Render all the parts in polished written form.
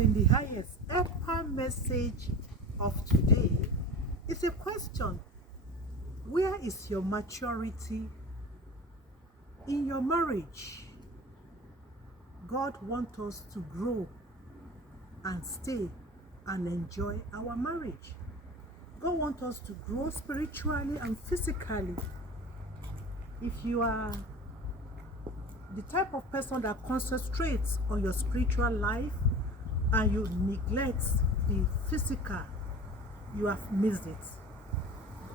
God in the highest, upper message of today is a question. Where is your maturity in your marriage? God wants us to grow and stay and enjoy our marriage. God wants us to grow spiritually and physically. If you are the type of person that concentrates on your spiritual life and you neglect the physical, you have missed it.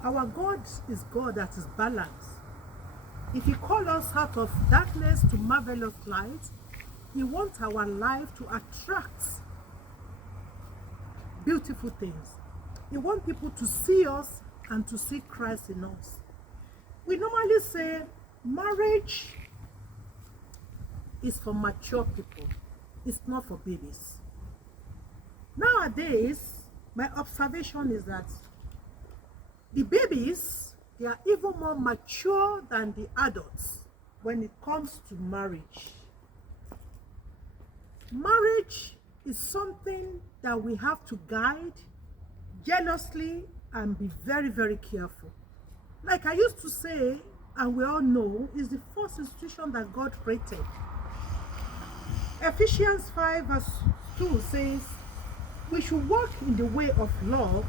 Our God is God that is balanced. If He calls us out of darkness to marvelous light, He wants our life to attract beautiful things. He wants people to see us and to see Christ in us. We normally say marriage is for mature people. It's not for babies. Nowadays, my observation is that the babies, they are even more mature than the adults when it comes to marriage. Marriage is something that we have to guide jealously and be very, very careful. Like I used to say, and we all know, is the first institution that God created. Ephesians 5 verse 2 says, we should walk in the way of love,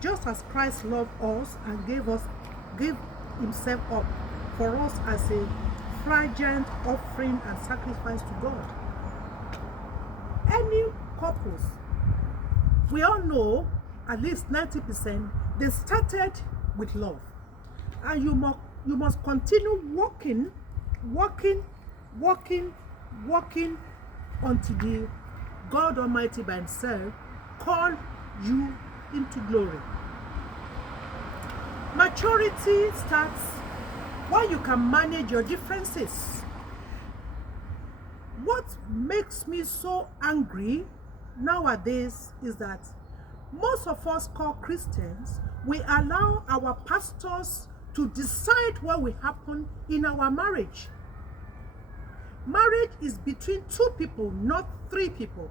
just as Christ loved us and gave himself up for us as a fragrant offering and sacrifice to God. Any couples, we all know, at least 90%, they started with love. And you must continue walking until the God Almighty by Himself call you into glory. Maturity starts when you can manage your differences. What makes me so angry nowadays is that most of us called Christians, we allow our pastors to decide what will happen in our marriage. Marriage is between two people, not three people.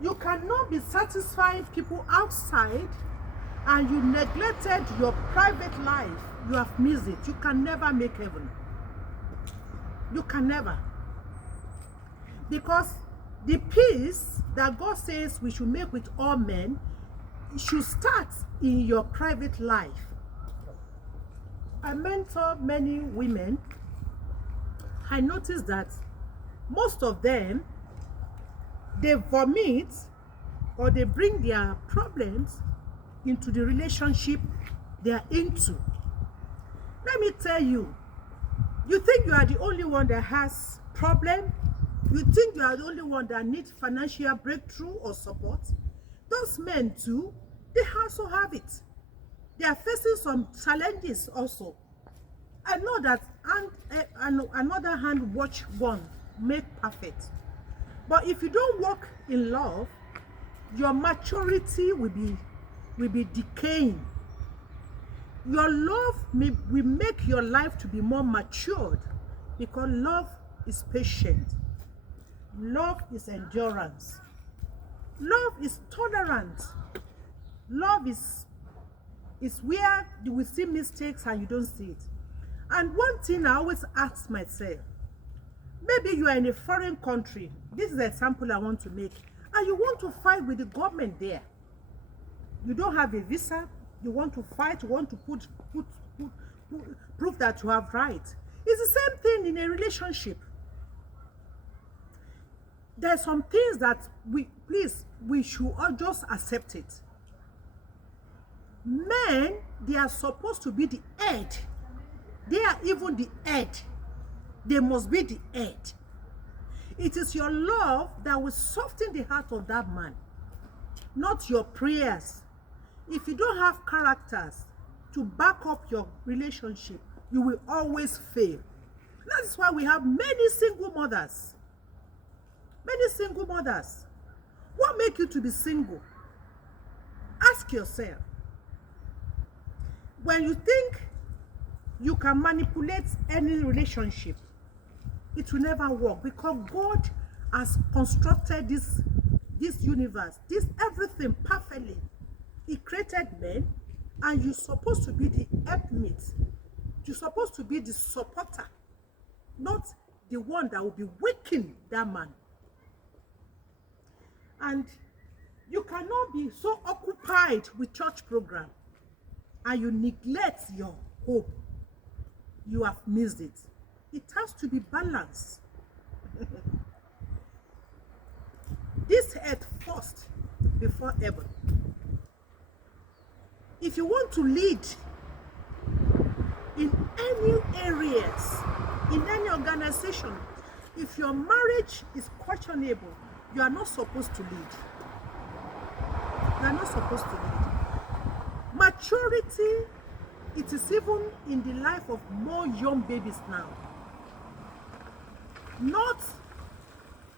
You cannot be satisfying people outside and you neglected your private life. You have missed it. You can never make heaven. You can never. Because the peace that God says we should make with all men should start in your private life. I mentor many women. I noticed that most of them, they vomit or they bring their problems into the relationship they are into. Let me tell you, you think you are the only one that has problem? You think you are the only one that needs financial breakthrough or support? Those men too, they also have it. They are facing some challenges also. I know that another hand watch one make perfect. But if you don't walk in love, your maturity will be decaying. Your love will make your life to be more matured, because love is patient. Love is endurance. Love is tolerant. Love is where you will see mistakes and you don't see it. And one thing I always ask myself, maybe you are in a foreign country, this is the example I want to make, and you want to fight with the government there. You don't have a visa, you want to fight, you want to prove that you have rights. It's the same thing in a relationship. There are some things that we should all just accept it. Men, they are supposed to be the head. They are even the head. They must be the head. It is your love that will soften the heart of that man, not your prayers. If you don't have characters to back up your relationship, you will always fail. That is why we have many single mothers. Many single mothers. What makes you to be single? Ask yourself. When you think you can manipulate any relationship, it will never work, because God has constructed this universe, this everything perfectly. He created men, and you're supposed to be the helpmate. You're supposed to be the supporter, not the one that will be waking that man. And you cannot be so occupied with church program and you neglect your hope. You have missed it. It has to be balanced. This earth first before heaven. If you want to lead in any areas, in any organization, if your marriage is questionable, you are not supposed to lead. You are not supposed to lead. Maturity, it is even in the life of more young babies now. Not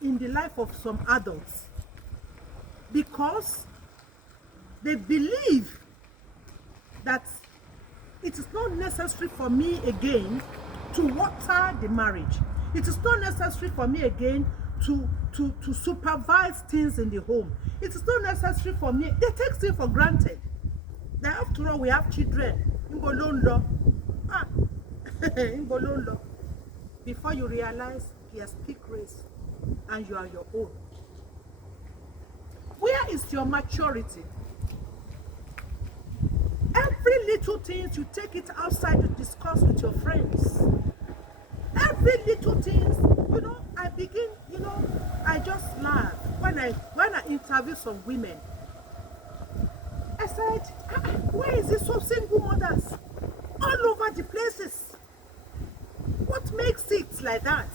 in the life of some adults. Because they believe that it is not necessary for me again to water the marriage. It is not necessary for me again to supervise things in the home. It is not necessary for me. They take things for granted. That after all, we have children. Before you realize, he has peak race and you are your own. Where is your maturity? Every little thing, you take it outside to discuss with your friends. Every little thing, I just laugh when I interview some women. I said, why is it so single mothers all over the places? What makes it like that?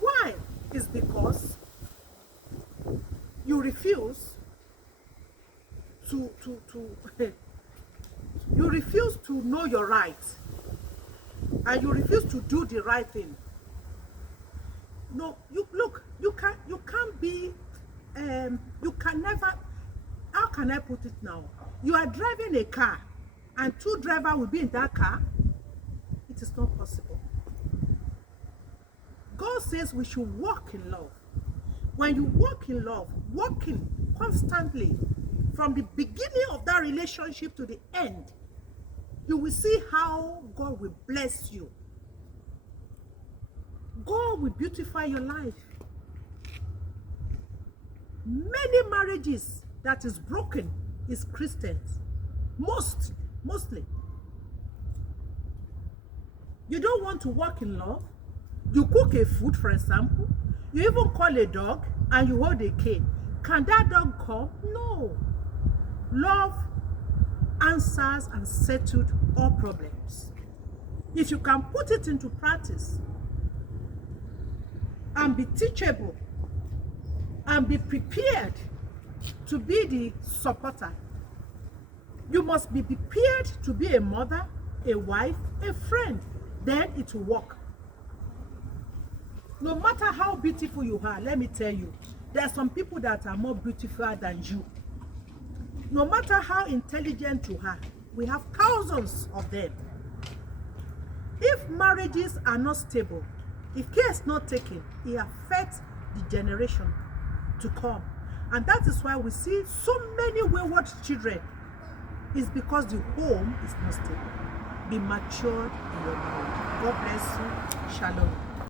Why? It's because you refuse to you refuse to know your rights, and you refuse to do the right thing. No, you can't be, you can never, how can I put it now? You are driving a car and two drivers will be in that car. It is not possible. God says we should walk in love. When you walk in love, walking constantly from the beginning of that relationship to the end, you will see how God will bless you. God will beautify your life. Many marriages that is broken is Christians. Mostly. You don't want to walk in love. You cook a food, for example. You even call a dog and you hold a cane. Can that dog come? No. Love answers and settles all problems. If you can put it into practice and be teachable and be prepared to be the supporter, you must be prepared to be a mother, a wife, a friend. Then it will work. No matter how beautiful you are, let me tell you, there are some people that are more beautiful than you. No matter how intelligent you are, we have thousands of them. If marriages are not stable, if care is not taken, it affects the generation to come. And that is why we see so many wayward children. It's because the home is not stable. Be matured in your marriage. God bless you. Shalom.